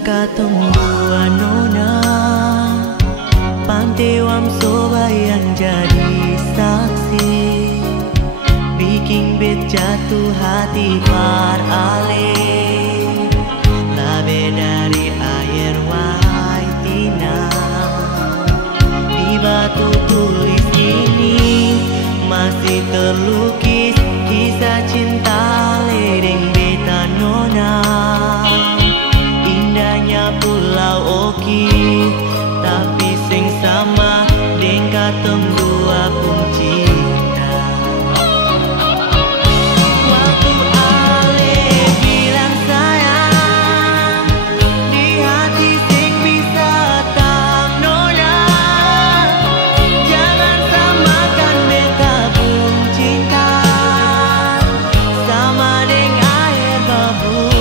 Katunggu nona pantewam sobayan jadi saksi, bikin bet jatuh hati par ale, labe dari air waitina. Di batu tulis ini masih terlukis kisah cinta ledeng beta nona. Pulau Oki, tapi sing sama deng katong dua pun cinta. Waktu ale bilang sayang, di hati sing bisa tak nona. Jangan samakan beta pun cinta sama deng air babuni.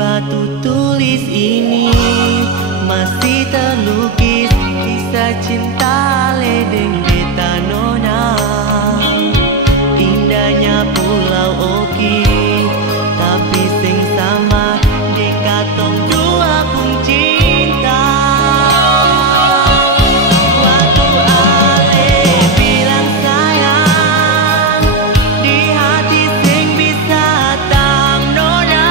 Batu tulis ini masih terlukis kisah cinta ledeng beta nona. Indahnya Pulau Oki, tapi sing sama deng katong dua pun cinta. Waktu ale bilang sayang, di hati sing bisa tak nona.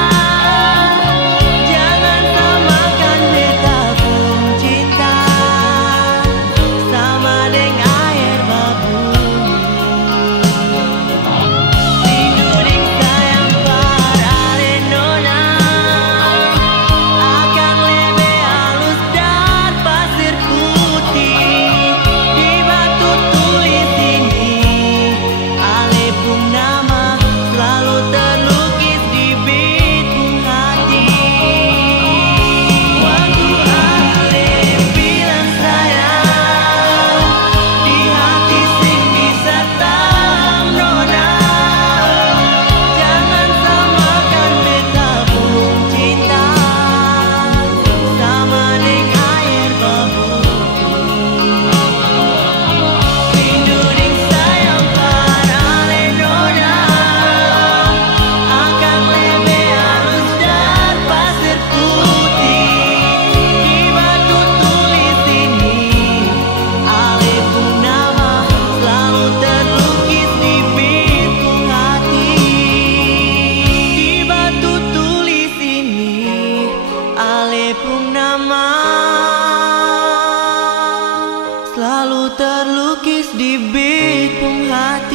Selalu terlukis di bit hati.